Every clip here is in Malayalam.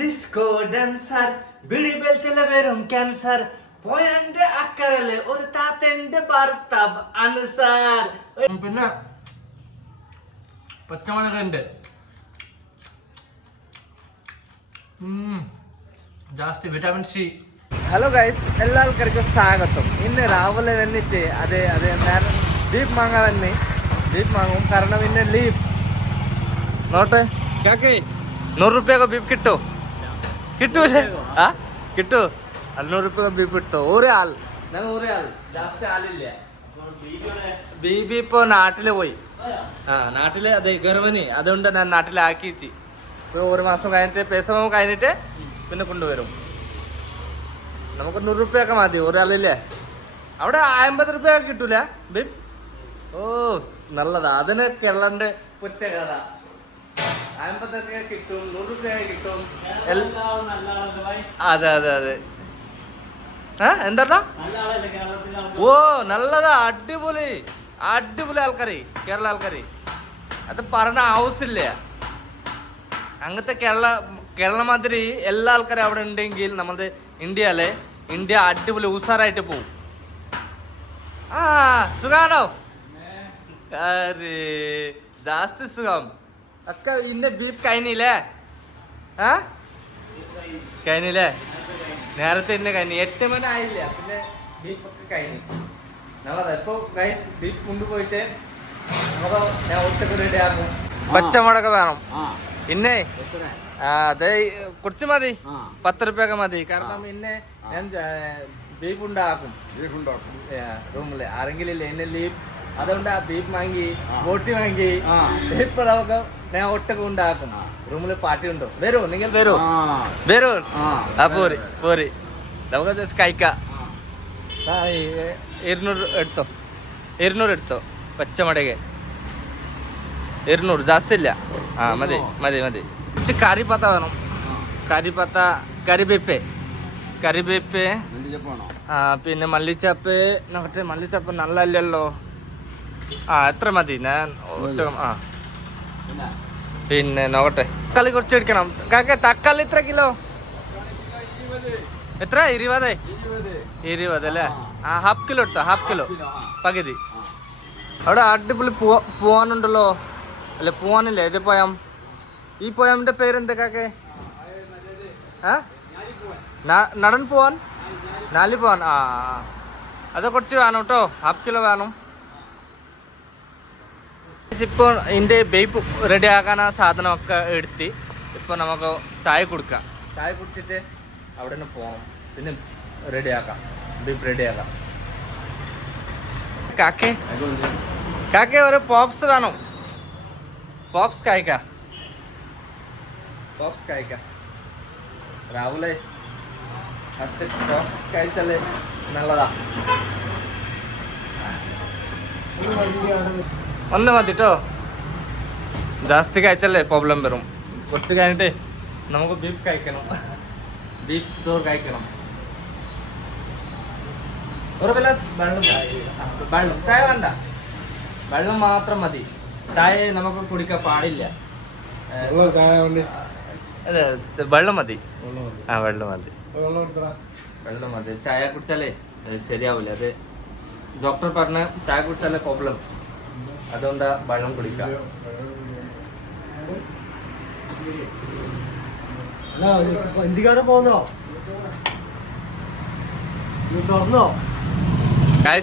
ഡിസ്കോ ഡാൻസർ ബിഡി ബെൽച്ചിലെ പേരും ക്യാൻസർ പോയന്റെ അക്കരല് ഒരു താത്തന്റെ ഭർത്താവ് അൻസാർ. പിന്നെ പച്ചമുളകുണ്ട്, ಜಾಸ್ತಿ ವಿಟಮಿನ್ ಸಿ. ഹലോ ഗൈസ്, എല്ലാ ആൾക്കാർക്കും സ്വാഗതം. ഇന്ന് രാവിലെ വന്നിട്ട് അതെ നേരം ബീഫ് വാങ്ങാൻ ബീഫ് വാങ്ങും. കാരണം ഇന്ന് ലീവ് നോട്ടെ 100 रुपये का बीफ किट्टो കിട്ടു 100 रुपये का बीफ കിട്ടോ. ഒരേ ആൾ ജാസ്തി ആളില്ല. ബീബി ഇപ്പൊ നാട്ടില് പോയി. നാട്ടില് അതെ ഗർഭിണി, അതുകൊണ്ട് ഞാൻ നാട്ടിലാക്കിച്ച്. ഇപ്പൊ 1 മാസം കഴിഞ്ഞിട്ട് പൈസ കഴിഞ്ഞിട്ട് പിന്നെ കൊണ്ടുവരും. നമുക്ക് 100 रुपये മതി ഒരാളില്ലേ. അവിടെ 50 रुपये കിട്ടൂല ബീഫ്. ഓ നല്ലതാ, അതിന് കേരളന്റെ പ്രത്യേകത. 50 रुपये കിട്ടും, 100 रुपये കിട്ടും. അതെ എന്താ ഓ നല്ലതാ, അടിപൊളി ആൾക്കാര്, കേരള ആൾക്കാര്. അത് പറഞ്ഞ ആവശ്യമില്ല. അങ്ങനത്തെ കേരള മാതിരി എല്ലാ ആൾക്കാരും അവിടെ ഉണ്ടെങ്കിൽ നമ്മുടെ ഇന്ത്യ അടിപൊളി ഉഷാറായിട്ട് പോവും. സുഖാണോ? ജാസ്തി സുഖം. ഒക്കെ ഇന്ന ബീഫ് കഴിഞ്ഞില്ലേ? കഴിഞ്ഞില്ലേ? നേരത്തെ ഇന്നെ കഴിഞ്ഞു. 8 മണി ആയില്ല, പിന്നെ ബീഫൊക്കെ കഴിഞ്ഞു. നല്ലതാ. ഇപ്പൊ ബീഫ് കൊണ്ടുപോയിട്ട് ഞാൻ ഒറ്റക്ക് റെഡി ആക്കും. പച്ചമുളക് വേണം പിന്നെ. അതെ കുറച്ച് മതി, 10 रुपये മതി. കാരണം ഇന്നെ ഞാൻ ബീഫ് ഉണ്ടാക്കും റൂമില്. ആരെങ്കിലും ഇല്ല എന്നെ ലീവ്, അതുകൊണ്ട് ബീഫ് വാങ്ങി ബോട്ടി വാങ്ങി ബീഫ് നമുക്ക് ഞാൻ ഒട്ടൊക്കെ ഉണ്ടാക്കും. റൂമില് പാർട്ടി ഉണ്ടോ? വരൂ, നിങ്ങൾ വരൂ. പോരി നമുക്ക് കഴിക്കാം. 200 എടുത്തോ പച്ചമുളക്. 200 ജാസ്തി ഇല്ല. മതി. കുറച്ച് കറിപ്പത്ത വേണം. കറിവേപ്പ് പിന്നെ മല്ലിച്ചപ്പ്. നോക്കട്ടെ, മല്ലിച്ചപ്പ് നല്ലല്ലോ. എത്ര മതി? ഞാൻ പിന്നെ നോക്കട്ടെ. തക്കാളി കുറച്ച് എടുക്കണം. തക്കാളി എത്ര കിലോ? എത്ര? 20 അല്ലേ? ഹാഫ് കിലോ എടുത്തോ. ഹാഫ് കിലോ പകുതി. അവിടെ അടിപൊളി പൂവാനുണ്ടല്ലോ. അല്ലെ പൂവാനില്ലേ? ഇത് പോയാം. ഈ പോയാമിന്റെ പേരെന്താ കാക്കെ? നടൻ പോവാൻ, നാലി പോവാൻ. അത് കുറച്ച് വേണം കേട്ടോ. ഹാഫ് കിലോ വേണം. ഇപ്പോൾ ഇതിൻ്റെ ബീഫ് റെഡി ആക്കാൻ സാധനമൊക്കെ എടുത്ത് ഇപ്പോൾ നമുക്ക് ചായ കൊടുക്കാം. ചായ കുടിച്ചിട്ട് അവിടെ നിന്ന് പോകണം. പിന്നെ ബീഫ് റെഡിയാക്കാം. കാക്കെ ഒരു പോപ്സ് വേണം. പോപ്സ് കഴിക്കാം. രാവിലെ ഫസ്റ്റ് പോപ്സ് കഴിച്ചാല് നല്ലതാ. ഒന്ന് മതിട്ടോ. ജാസ്തി കഴിച്ചല്ലേ പ്രോബ്ലം വരും. കുറച്ച് കഴിഞ്ഞിട്ട് നമുക്ക് ബീഫ് കഴിക്കണം. ബീഫ് ചോറ് കഴിക്കണം. ഒരു ഗ്ലാസ് വെള്ളം. ചായ വേണ്ട, വെള്ളം മാത്രം മതി. ചായ നമുക്ക് കുടിക്കാൻ പാടില്ല. വെള്ളം മതി. വെള്ളം മതി. ചായ കുടിച്ചാലേ ശരിയാവില്ല. അത് ഡോക്ടർ പറഞ്ഞ ചായ കുടിച്ചാലേ പ്രോബ്ലം. അതുകൊണ്ടാ വെള്ളം കുടിക്കാം.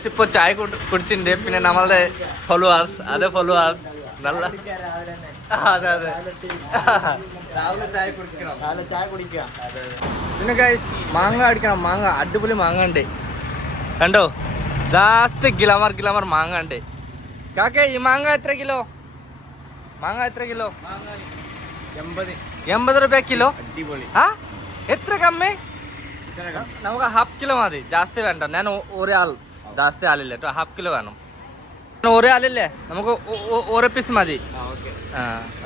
ഇപ്പൊ ചായ കുടിച്ചിട്ടുണ്ട്. പിന്നെ നമ്മളുടെ ഫോളോവേഴ്സ് നല്ല രാവിലെ ചായ കുടിക്കണം. പിന്നെ ഗൈസ് മാങ്ങ അടിക്കണം. മാങ്ങ അടിപൊളി മാങ്ങ ഉണ്ട് കണ്ടോ. ജാസ്തി ഗ്ലാമർ മാങ്ങ ഉണ്ട്. കാക്കെ ഈ മാങ്ങ എത്ര കിലോ? 80 रुपये കിലോ. എത്ര കമ്മി? നമുക്ക് ഹാഫ് കിലോ മതി. ജാസ്തി വേണ്ട. ഞാൻ ജാസ്തി ആളില്ല കേട്ടോ. ഹാഫ് കിലോ വേണം. ഒരേ ആളില്ലേ? നമുക്ക് ഓരോ പീസ് മതി.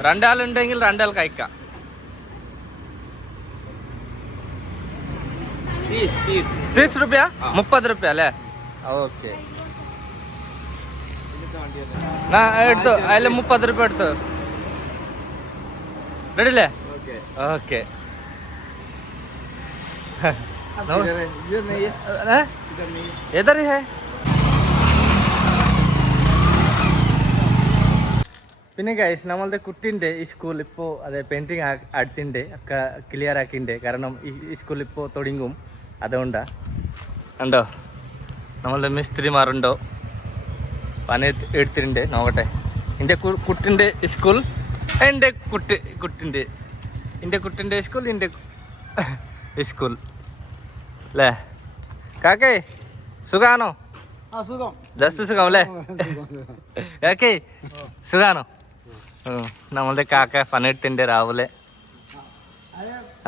2 ആളുണ്ടെങ്കിൽ 2 ആൾ കഴിക്കാം. 30 रुपया 30 रुपया അല്ലേ? ഓക്കെ എടുത്തോ. അതിൽ 30 रुपये എടുത്തോ. റെഡി അല്ലേ? ഓക്കെ इधर ही है. പിന്നെ ഗൈസ് നമ്മളുടെ കുട്ടീൻ്റെ ഈ സ്കൂൾ ഇപ്പോൾ അതെ പെയിൻറ്റിങ് അടിച്ചിട്ടുണ്ട് ഒക്കെ ക്ലിയർ ആക്കിയിട്ടുണ്ട്. കാരണം ഈ സ്കൂൾ ഇപ്പോൾ തുടങ്ങും, അതുകൊണ്ടാണ്. ഉണ്ടോ നമ്മളുടെ മിസ്ത്രിമാരുണ്ടോ പണി എടുത്തിട്ടുണ്ട്, നോക്കട്ടെ. എൻ്റെ കുട്ടിൻ്റെ സ്കൂൾ, എൻ്റെ കുട്ടിൻ്റെ സ്കൂൾ, എൻ്റെ സ്കൂൾ അല്ലേ കാക്കേ? സുഖാണോ? ജസ്റ്റ് സുഖം അല്ലേ കാക്കേ? സുഖാണോ? നമ്മളുടെ കാക്ക പണിയെടുത്തിൻ്റെ രാവിലെ.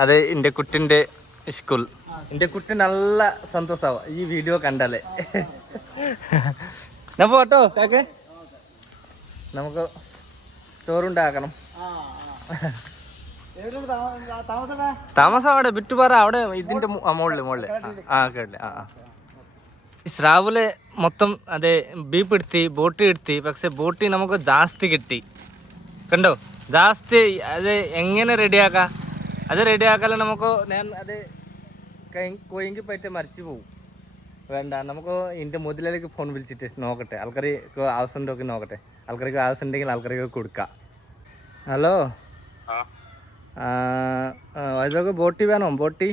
അത് എൻ്റെ കുട്ടിൻ്റെ സ്കൂൾ. എൻ്റെ കുട്ടി നല്ല സന്തോഷമാവും ഈ വീഡിയോ കണ്ടാലേ. ഞാൻ പോട്ടോ കാക്കേ, നമുക്ക് ചോറുണ്ടാക്കണം. താമസം അവിടെ വിട്ടുപാറ, അവിടെ ഇതിൻ്റെ മുകളിൽ കേട്ടില്ലേ? രാവിലെ മൊത്തം അതെ ബീഫ് എടുത്തി, ബോട്ടി എടുത്തി. പക്ഷെ ബോട്ടി നമുക്ക് ജാസ്തി കിട്ടി, കണ്ടോ? ജാസ്തി അത് എങ്ങനെ റെഡിയാക്കാം? അത് റെഡിയാക്കാതെ നമുക്ക് ഞാൻ അത് കൊയെങ്കിൽ പറ്റി മരിച്ചു പോകും. വേണ്ട, നമുക്ക് ഇതിൻ്റെ മുതലേക്ക് ഫോൺ വിളിച്ചിട്ട് നോക്കട്ടെ, ആൾക്കാർക്ക് ആവശ്യമുണ്ടോക്കെ നോക്കട്ടെ. ആൾക്കാർക്ക് ആവശ്യമുണ്ടെങ്കിൽ ആൾക്കാർക്ക് കൊടുക്കാം. ഹലോ, അതൊക്കെ ബോട്ടി വേണോ? ബോട്ടി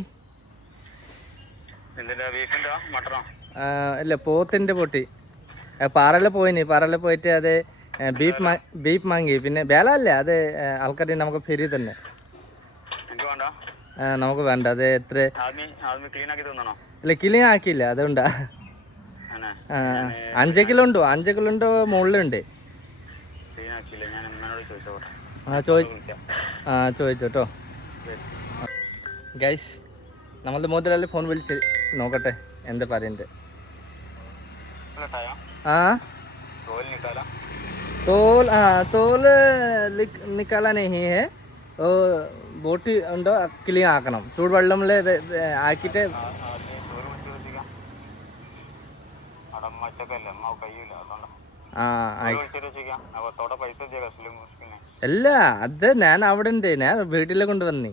ഇല്ല, പോത്തിൻ്റെ ബോട്ടി. പാറയിൽ പോയിട്ട് അത് ബീഫ് വാങ്ങി. പിന്നെ വേല അല്ലേ അത് ആൾക്കാർ നമുക്ക് ഫ്രീ തന്നെ. നമുക്ക് വേണ്ട. അത് എത്ര ഇല്ല, ക്ലീൻ ആക്കിയില്ല, അതുകൊണ്ടാ. 5 കിലോ ഉണ്ടോ മുകളിലുണ്ട്. ചോദിച്ചോട്ടോ ഗൈസ്. നമ്മളുടെ മുതലാളി ഫോൺ വിളിച്ച് നോക്കട്ടെ എന്താ പറയുന്നത്. തോൽ നിക്കാല നെഹി ഹെ. ബോട്ടി ഉണ്ടോ ക്ലീൻ ആക്കണം, ചൂടുവെള്ളമിൽ ആക്കിയിട്ട്. അല്ല, അത് ഞാൻ അവിടെ ഉണ്ട്, ഞാൻ വീട്ടിലെ കൊണ്ടുവന്നി.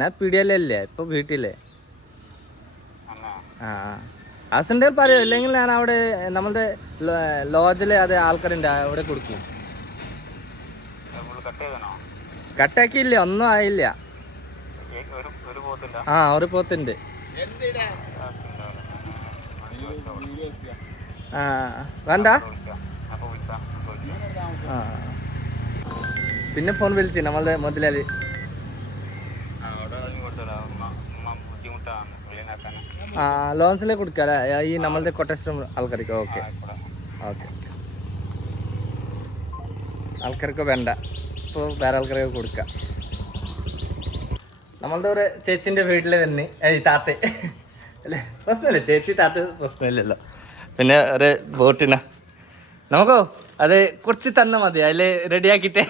ഞാൻ പിടിയല്ലേ ഇപ്പൊ വീട്ടിലെ. ആവശ്യമുണ്ടെങ്കിൽ പറയോ, ഇല്ലെങ്കിൽ ഞാൻ അവിടെ നമ്മളുടെ ലോഡ്ജിൽ അത് ആൾക്കാരുണ്ട്, അവിടെ കൊടുക്കും. കട്ടാക്കിയില്ല, ഒന്നും ആയില്ല. ഒരു പോത്തുണ്ട്. വേണ്ട. പിന്നെ ഫോൺ വിളിച്ചു നമ്മളുടെ മുതലാളി. ലോൺസിലെ കൊടുക്കാല്ലേ ഈ നമ്മളുടെ കൊട്ടേഷൻ ആൾക്കാർക്ക്? ഓക്കെ, ആൾക്കാർക്ക് വേണ്ട, ഇപ്പോൾ വേറെ ആൾക്കാർക്ക് കൊടുക്കാം. നമ്മളുടെ ഒരു ചേച്ചിൻ്റെ വീട്ടിൽ തന്നെ താത്ത അല്ലേ, പ്രശ്നമില്ല. ചേച്ചി താത്ത പ്രശ്നമില്ലല്ലോ. പിന്നെ ഒരു ബോട്ടിനാ നമുക്കോ അത് കുറച്ച് തന്നാൽ മതി, അതിൽ റെഡിയാക്കിയിട്ട്.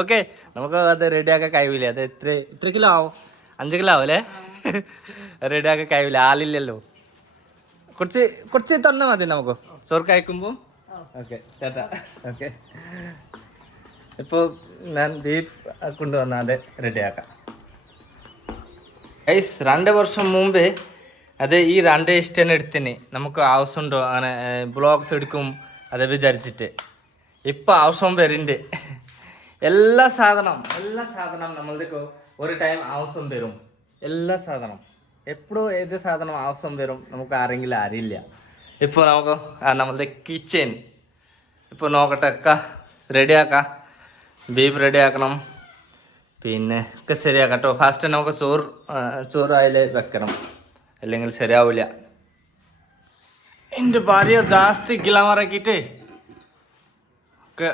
ഓക്കെ, നമുക്ക് അത് റെഡിയാക്കാൻ കഴിവില്ല. അത് എത്ര കിലോ ആവും? 5 കിലോ ആവും അല്ലേ? റെഡിയാക്കാൻ കഴിവില്ല, ആളില്ലല്ലോ. കുറച്ച് തന്നാൽ മതി നമുക്ക് ചോറ് കഴിക്കുമ്പോൾ. ഓക്കെ ചേട്ടാ. ഓക്കെ, ഇപ്പോൾ ഞാൻ ബീഫ് കൊണ്ടുവന്നാൽ അത് റെഡിയാക്കാം. 2 വർഷം മുമ്പേ അത് ഈ 2 ഇഷ്ടം എടുത്തിന് നമുക്ക് ആവശ്യമുണ്ടോ അങ്ങനെ ബ്ലോഗ്സ് എടുക്കും അത് വിചാരിച്ചിട്ട്. ഇപ്പം ആവശ്യം വരുന്നുണ്ട്. എല്ലാ സാധനം നമ്മൾക്ക് ഒരു ടൈം ആവശ്യം വരും. എല്ലാ സാധനം എപ്പോഴും ഏത് സാധനം ആവശ്യം വരും നമുക്ക് ആരെങ്കിലും അറിയില്ല. ഇപ്പോൾ നമുക്ക് നമ്മളുടെ കിച്ചൻ ഇപ്പോൾ നോക്കട്ടെ, ഒക്കെ റെഡിയാക്കാം. ബീഫ് റെഡിയാക്കണം, പിന്നെ ഒക്കെ ശരിയാക്കാം കേട്ടോ. ഫസ്റ്റ് നമുക്ക് ചോറ് അതിൽ വെക്കണം, അല്ലെങ്കിൽ ശരിയാവില്ല. എൻ്റെ ഭാര്യ ജാസ്തി ഗ്ലാമറാക്കിയിട്ട് ഒക്കെ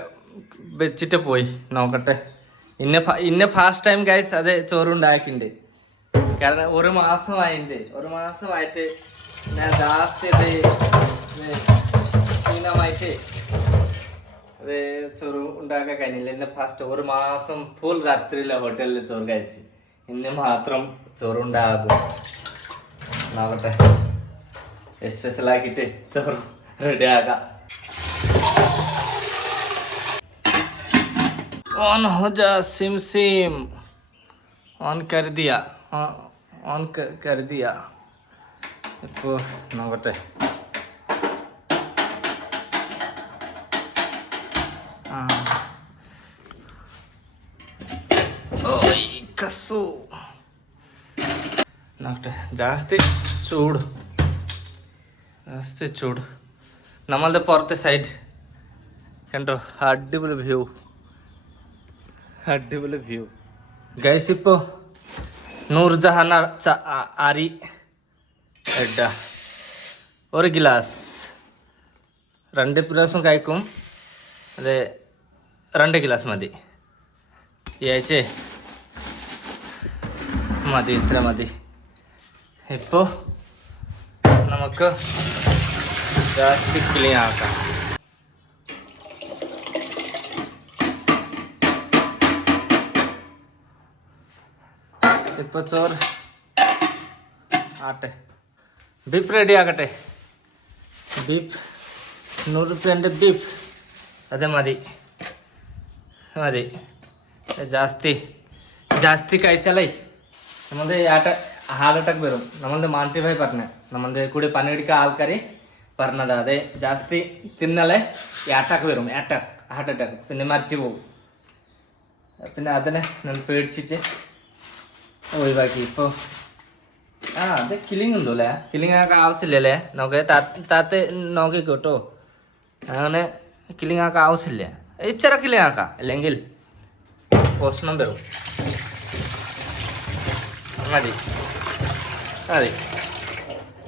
വെച്ചിട്ട് പോയി. നോക്കട്ടെ, ഇന്ന ഫാസ്റ്റ് ടൈം ഗൈസ് അത് ചോറുണ്ടാക്കിയിട്ടുണ്ട്. കാരണം 1 മാസമായിട്ട് ഞാൻ ജാസ്തി ക്ഷീണമായിട്ട് അത് ചോറ് ഉണ്ടാക്കാൻ കഴിഞ്ഞില്ല. എന്നെ ഫസ്റ്റ് 1 മാസം ഫുൾ രാത്രിയിലെ ഹോട്ടലിൽ ചോറ് കഴിച്ച്. ഇന്ന് മാത്രം ചോറുണ്ടാകും. നോക്കട്ടെ, സ്പെഷ്യലാക്കിയിട്ട് ചോറ് റെഡിയാക്കാം. ऑन हो जा, सिम ऑन कर दिया. ഓൺ കരുതിയ ഇപ്പോൾ നോക്കട്ടെ. കസു നോക്കട്ടെ. ಜಾಸ್ತಿ ചൂട് നമ്മളുടെ പുറത്തെ സൈഡ് കണ്ടോ, അടിപൊളി വ്യൂ ഗൈസ്. ഇപ്പോൾ നൂർജഹാൻ ആരി എഡ ഒരു ഗ്ലാസ് 2 പ്രാവശ്യം കഴിക്കും. അത് 2 ഗ്ലാസ് മതി. ഈ ആഴ്ച മതി, ഇത്ര മതി. ഇപ്പോൾ നമുക്ക് ജാസ്തി ക്ലീൻ ആക്കാം. ഇപ്പോൾ ചോറ് ആട്ടെ, ബീഫ് റെഡി ആക്കട്ടെ. ബീഫ് 100 രൂപേൻ്റെ ബീഫ് അതെ മതി. ജാസ്തി കഴിച്ചാലേ നമ്മളുടെ ഹാർട്ട് അറ്റാക്ക് വരും. നമ്മളുടെ മാൾട്ടി ഭായി പറഞ്ഞ, നമ്മളുടെ കൂടെ പണിയെടുക്കുക ആൾക്കാർ പറഞ്ഞത്, അതെ ജാസ്തി തിന്നാലേ അറ്റാക്ക് വരും, ഹാർട്ട് അറ്റാക്ക്, പിന്നെ മരിച്ചു പോകും. പിന്നെ അതിനെ ഞാൻ പേടിച്ചിട്ട് ഒഴിവാക്കി. ഇപ്പോൾ അത് കില്ലിങ് ഉണ്ടോ അല്ലേ? കില്ലിങ് ആക്കാൻ ആവശ്യമില്ലല്ലേ? നമുക്ക് താത്ത നോക്കിക്കോട്ടോ. അങ്ങനെ കില്ലിങ് ആക്കാൻ ആവശ്യമില്ല. ഇച്ചിരി കില്ലിങ് ആക്കാം, അല്ലെങ്കിൽ പ്രശ്നം വരും. മതി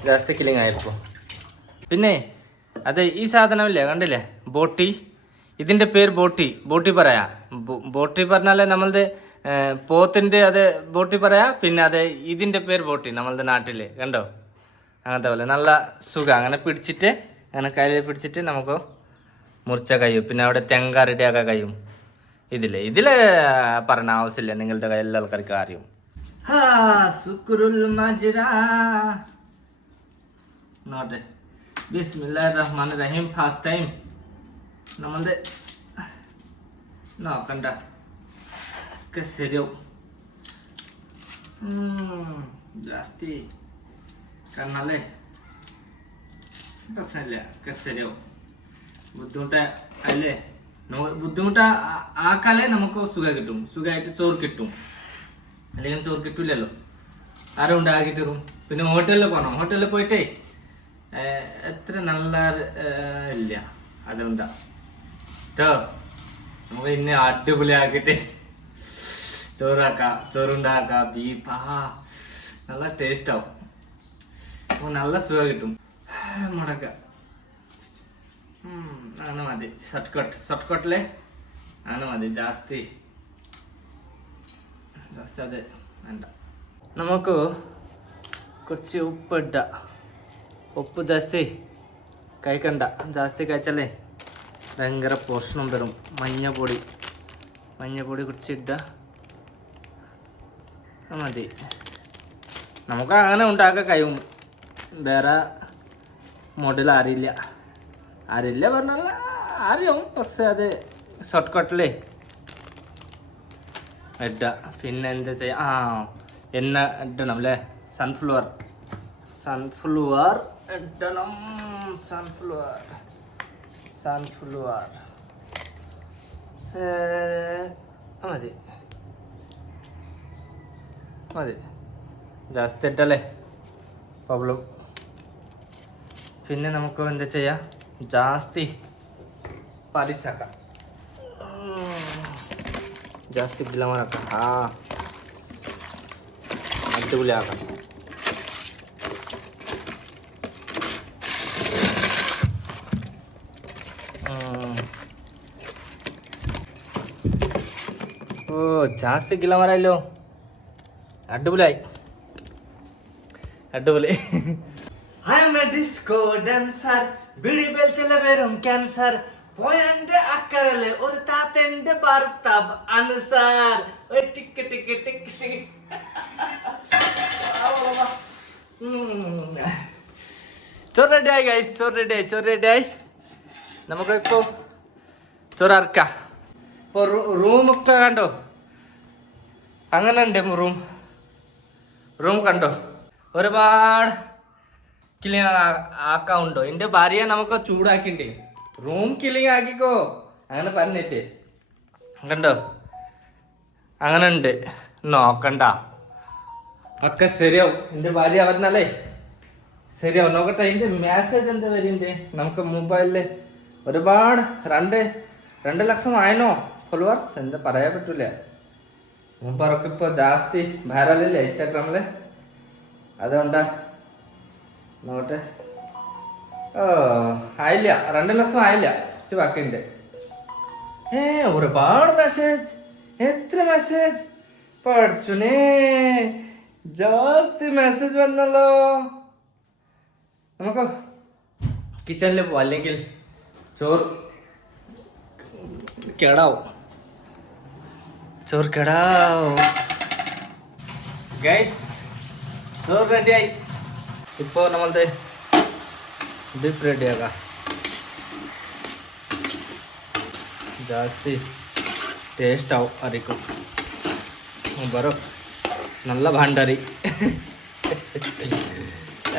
ജാസ്തി കില്ലിങ് ആയപ്പോൾ. പിന്നെ അതെ ഈ സാധനമില്ലേ കണ്ടില്ലേ, ബോട്ടി. ഇതിൻ്റെ പേര് ബോട്ടി പറയാ. ബോട്ടി പറഞ്ഞാലേ നമ്മളുടെ പോത്തിൻ്റെ അത് ബോട്ടി പറയാ. പിന്നെ അതെ ഇതിൻ്റെ പേര് ബോട്ടി നമ്മളുടെ നാട്ടിൽ കണ്ടോ. അങ്ങനത്തെ പോലെ നല്ല സുഖം. അങ്ങനെ പിടിച്ചിട്ട്, അങ്ങനെ കയ്യിൽ പിടിച്ചിട്ട് നമുക്ക് മുറിച്ച കഴിയും. പിന്നെ അവിടെ തെങ്ക റെഡിയാക്കാൻ കഴിയും. ഇതിൽ പറഞ്ഞ ആവശ്യമില്ല, നിങ്ങളുടെ എല്ലാ ആൾക്കാർക്കും അറിയും. ശുക്രുൽ മജ്റ നോട്ടെ. ബിസ്മില്ലാഹിർ റഹ്മാനിർ റഹീം. ഫസ്റ്റ് ടൈം നമ്മളുടെ നോക്കണ്ട ഒക്കെ ശരിയാവും. ജാസ്തി കണ്ണല്ലേ പ്രശ്നമില്ല, ഒക്കെ ശരിയാവും. ബുദ്ധിമുട്ടല്ലേ, നമുക്ക് ആക്കാലേ നമുക്ക് സുഖം കിട്ടും. സുഖമായിട്ട് ചോറ് കിട്ടും. അല്ലെങ്കിൽ ചോറ് കിട്ടൂലല്ലോ, ആരും ഉണ്ടാക്കി തരും. പിന്നെ ഹോട്ടലിൽ പോകണം. ഹോട്ടലിൽ പോയിട്ടേ എത്ര നല്ല ഇല്ല, അതുകൊണ്ടാ കേട്ടോ. നമുക്ക് ഇന്ന് അടിപൊളിയാക്കിയിട്ട് ചോറുണ്ടാക്കാം. ബീഫ് നല്ല ടേസ്റ്റ് ആവും. അപ്പോൾ നല്ല സുഖം കിട്ടും. മുടക്ക അങ്ങനെ മതി. ഷോർട്ട്കട്ടിലെ അങ്ങനെ മതി. ജാസ്തി അത് വേണ്ട. നമുക്ക് കുറച്ച് ഉപ്പിട്ട. ഉപ്പ് ജാസ്തി കഴിക്കണ്ട. ജാസ്തി കഴിച്ചാലേ ഭയങ്കര പോഷണം വരും. മഞ്ഞപ്പൊടി കുറച്ചിട്ട മതി. നമുക്ക് അങ്ങനെ ഉണ്ടാക്കാൻ കഴിയും. വേറെ മോഡൽ അറിയില്ല പറഞ്ഞാൽ അറിയും. പക്ഷെ അത് ഷോർട്ട് കട്ടിലേ ഇട്ട. പിന്നെ എന്താ ചെയ്യാ, എണ്ണ ഇടണം അല്ലേ? സൺഫ്ലവർ ഇടണം. സൺഫ്ലവർ മതി. ജാസ്തി ഇട്ടല്ലേ പ്രോബ്ലം. പിന്നെ നമുക്ക് എന്താ ചെയ്യാം, ജാസ്തി പാലിസാക്കാം. ജാസ്തി ഗ്ലാമറാക്കാം. അടിപൊളിയാക്കാം. ഓ ജാസ്തി ഗ്ലാമറായല്ലോ. അടിപൊളി. I am a disco dancer. Beedi ബെൽച്ചെല്ലാം വരും ക്യാൻസർ. പോയന്റെ അക്കരല് ഒരു താത്തന്റെ ഭർത്താവ് അനുസാർ. ചോറ് റെഡിയായി ഗൈസ്. ചോറ് റെഡിയായി. നമുക്കിപ്പോ ചോററക്കാം. ഇപ്പോൾ റൂമൊക്കെ കണ്ടോ, അങ്ങനെ ഉണ്ട് റൂം. റൂം കണ്ടോ, ഒരുപാട് ക്ലീൻ ആക്കാവുണ്ടോ? എൻ്റെ ഭാര്യയെ നമുക്ക് ചൂടാക്കിണ്ടേ റൂം ക്ലീൻ ആക്കിക്കോ അങ്ങനെ പറഞ്ഞിട്ട് കണ്ടോ. അങ്ങനെ ഉണ്ട്, നോക്കണ്ട, ഒക്കെ ശരിയാവും. എൻ്റെ ഭാര്യ പറഞ്ഞാലേ ശരിയാവും. നോക്കട്ടെ എൻ്റെ മെസ്സേജ് എന്താ വരുന്നുണ്ട് നമുക്ക് മൊബൈലിൽ. ഒരുപാട് 2 ലക്ഷം ആയനോ ഫോളോവേഴ്സ്, എന്താ പറയാൻ പറ്റൂല. മൂപ്പർക്ക് ഇപ്പോൾ ജാസ്തി വൈറലല്ലേ ഇൻസ്റ്റാഗ്രാമിൽ, അതുകൊണ്ടാ. നോക്കട്ടെ, ഓ ആയില്ല, 2 ലക്ഷം ആയില്ല, കുറച്ച് ബാക്കിയുണ്ട്. ഒരുപാട് മെസ്സേജ്, എത്ര മെസ്സേജ് പഠിച്ചുനേ, ജാസ്തി മെസ്സേജ് വന്നല്ലോ. നമുക്ക് കിച്ചണിൽ പോവാം, അല്ലെങ്കിൽ ചോറ് കേടാവും. ഗൈസ് ചോറ് റെഡിയായി. ഇപ്പോൾ നമ്മളത്തെ ബീഫ് റെഡിയാക്കാം. ಜಾಸ್ತಿ ಟೇಸ್ಟ್ ಅದಕ್ಕೂ ಬರೋ നല്ല ഭാണ്ഡറി.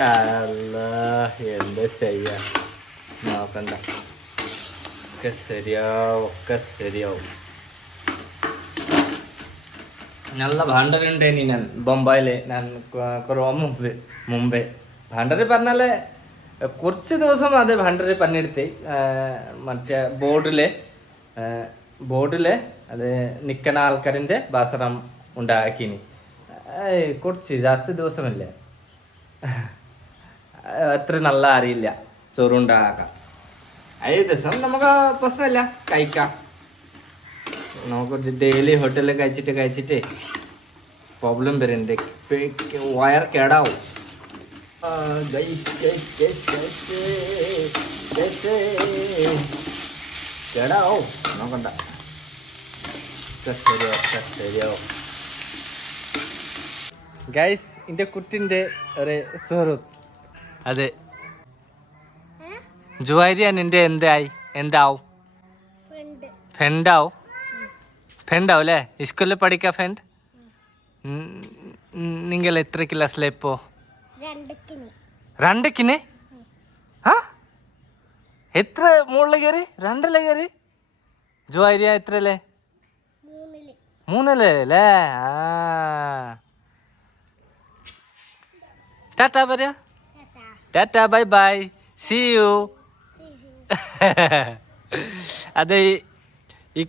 അല്ല എന്താ ചെയ്യാ, നോക്കണ്ട, ഒക്കെ ശരിയാവും. നല്ല ഭാണ്ഡറി ഉണ്ടേനി ഞാൻ ബൊംബായില്. ഞാൻ മുമ്പേ ഭാണ്ഡറി പറഞ്ഞാലേ കുറച്ച് ദിവസം അത് ഭാണ്ഡറി പണിയെടുത്ത് മറ്റേ ബോർഡില് അത് നിൽക്കുന്ന ആൾക്കാരിൻ്റെ ഭക്ഷണം ഉണ്ടാക്കിനി. കുറച്ച് ജാസ്തി ദിവസമല്ലേ, അത്ര നല്ല അറിയില്ല ചോറുണ്ടാക്കാം. ഏത് ദിവസം നമുക്ക് പ്രശ്നമില്ല, കഴിക്കാം. നമുക്ക് ഡെയിലി ഹോട്ടലിൽ കഴിച്ചിട്ട് പ്രോബ്ലം വരുന്നുണ്ട്, വയർ കേടാവും. കേടാവും, നോക്കണ്ട, ശരിയാവും. ഗൈസ് എൻ്റെ കുട്ടിൻ്റെ ഒരു സുഹൃത്ത്, അതെ ജുവാരിയാൻ എൻ്റെ എന്താവും ഫ്രണ്ടാവും അല്ലേ? സ്കൂളിൽ പഠിക്ക ഫ്രണ്ട്. നിങ്ങൾ എത്ര ക്ലാസ്സിലെ ഇപ്പോ? 2 ആ എത്ര മുകളിൽ കയറി? 2 കയറി. ജുവാരിയ എത്രല്ലേ? 3 അല്ലേ? ആ ടാറ്റ പറയാ, tata bye bye, see you. അത് ഈ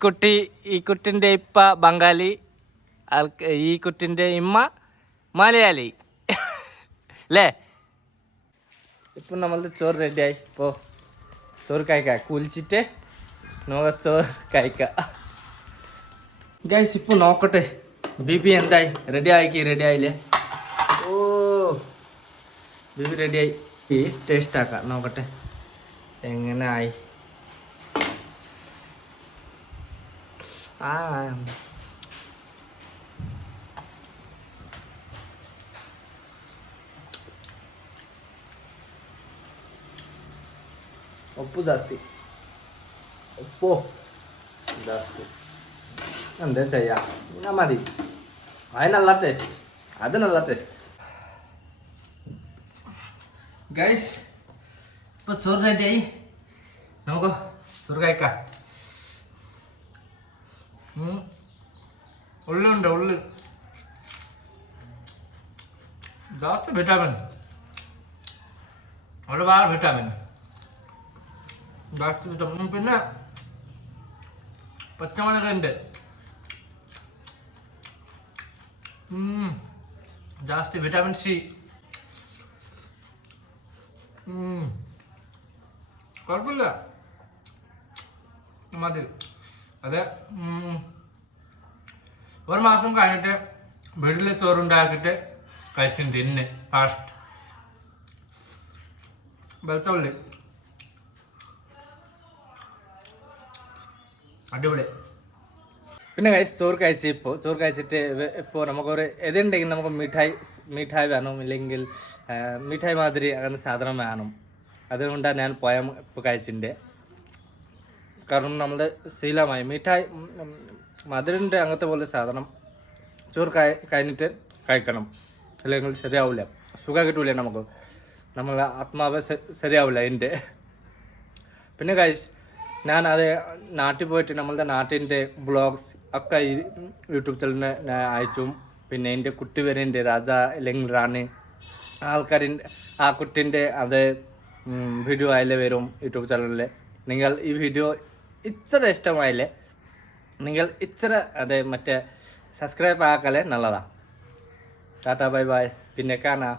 കുട്ടിൻ്റെ ഇപ്പ ബംഗാളി, ഈ കുട്ടിൻ്റെ ഇമ്മ മലയാളി അല്ലേ? ഇപ്പം നമ്മളത് ചോറ് റെഡിയായി. ഇപ്പോൾ ചോറ് കഴിക്കാം, കുളിച്ചിട്ട് നമുക്ക് ചോറ് കഴിക്കാം. ഗൈസ് ഇപ്പോൾ നോക്കട്ടെ ബീബി എന്തായി, റെഡിയായില്ലേ? ഓ ബീബി റെഡിയായി. ഈ ടേസ്റ്റ് ആക്കാം, നോക്കട്ടെ എങ്ങനെ ആയി. ഉപ്പ് ജാസ്തി എന്താ ചെയ്യാ, മതി. അത് നല്ല ടേസ്റ്റ്. ഗൈസ് ഇപ്പോൾ ചോറ് റെഡിയായി, നമുക്ക് ചോറ് കഴിക്കാം. ഉള്ളി ജാസ്തി വിറ്റാമിൻ, ഒരുപാട് വിറ്റാമിൻ ജാസ്തി വിറ്റാമിൻ. പിന്നെ പച്ചമുളകുണ്ട്, ജാസ്തി വിറ്റാമിൻ സി. കുഴപ്പമില്ല, മതി. അതെ, 1 മാസം കഴിഞ്ഞിട്ട് വീട്ടിൽ ചോറുണ്ടാക്കിയിട്ട് കഴിച്ചിട്ടുണ്ട്. ഇന്ന് ഫാസ്റ്റ് വെളുത്തുള്ളി അടിപൊളി. പിന്നെ ചോറ് കഴിച്ചിട്ട് ഇപ്പോൾ നമുക്കൊരു ഇതുണ്ടെങ്കിൽ നമുക്ക് മിഠായി വേണം, ഇല്ലെങ്കിൽ മിഠായി മാതിരി അങ്ങനെ സാധനം വേണം. അതുകൊണ്ടാണ് ഞാൻ പോയം ഇപ്പോൾ കഴിച്ചിട്ടുണ്ട്. കാരണം നമ്മുടെ ശീലമായി മിഠായി മധുരൻ്റെ അങ്ങനത്തെ പോലെ സാധനം ചോറ് കഴിഞ്ഞിട്ട് കഴിക്കണം. അല്ലെങ്കിൽ ശരിയാവില്ല, സുഖം കിട്ടൂല നമുക്ക്, നമ്മളെ ആത്മാവ് ശരിയാവില്ല എൻ്റെ. പിന്നെ ഗൈസ് ഞാൻ അത് നാട്ടിൽ പോയിട്ട് നമ്മളുടെ നാട്ടിൻ്റെ ബ്ലോഗ്സ് ഒക്കെ ഈ യൂട്യൂബ് ചാനലിന് ഞാൻ അയച്ചും. പിന്നെ എൻ്റെ കുട്ടി വരുന്നുണ്ട്, രാജ അല്ലെങ്കിൽ റാണി, ആൾക്കാരിൻ്റെ ആ കുട്ടീൻ്റെ അത് വീഡിയോ ആയാലേ വരും യൂട്യൂബ് ചാനലിൽ. നിങ്ങൾ ഈ വീഡിയോ ഇച്ചിര ഇഷ്ടമായില്ലേ, നിങ്ങൾ ഇച്ചിര അത് മറ്റേ സബ്സ്ക്രൈബ് ആക്കലേ നല്ലതാണ്. ടാറ്റാ ബൈ ബൈ, പിന്നെ കാണാം.